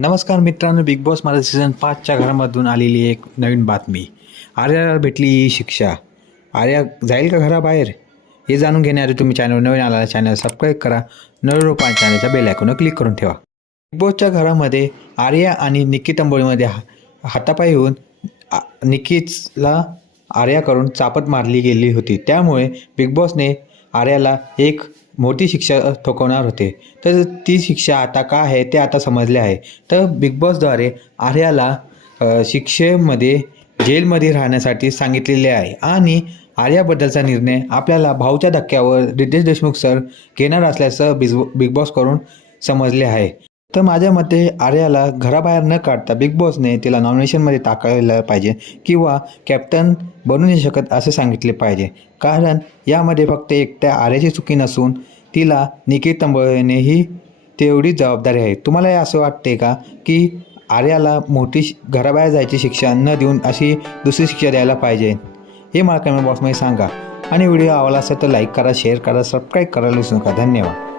नमस्कार मित्रांनो, big boss माझा सीझन 5च्या घरामधून आलेली एक नवीन बातमी. आर्याला भेटली ही शिक्षा. आर्या जाईल का घराबाहेर हे जाणून घेण्याआधी तुम्ही चॅनल नवीन आला चॅनल सबस्क्राईब करा. नवरोपान चॅनलच्या बेल आयकॉनवर क्लिक करून ठेवा. बिग बॉसच्या घरामध्ये आर्या आणि निकी तंबोळीमध्ये हातापायी होऊन निकीला आर्याकडून चापत मारली गेली होती. त्यामुळे बिग बॉसने आर्याला एक मोठी शिक्षा ठोकवणार होते. तर ती शिक्षा आता का आहे ते आता समजले आहे. तर बिग बॉसद्वारे आर्याला शिक्षेमध्ये जेलमध्ये राहण्यासाठी सांगितलेले आहे आणि आर्याबद्दलचा निर्णय आपल्याला भाऊच्या धक्क्यावर रितेश देशमुख सर घेणार असल्याचं बिग बॉस करून समजले आहे. तर माझ्या मते आर्याला घराबाहेर न काढता बिग बॉसने तिला नॉमिनेशनमध्ये टाकायला पाहिजे किंवा कॅप्टन बनू नाही शकत असे सांगितले पाहिजे. कारण यामध्ये फक्त एकट्या आर्याची चुकी नसून तिला निकी तंबोळीनेही तेवढी जबाबदारी आहे. तुम्हाला असं वाटते का की आर्याला मोठी घराबाहेर जायची शिक्षा न देऊन अशी दुसरी शिक्षा द्यायला पाहिजे? हे मला कमेंट बॉक्समध्ये सांगा आणि व्हिडिओ आवडला असेल तर लाईक करा, शेअर करा, सबस्क्राईब करायला विसरू नका. धन्यवाद.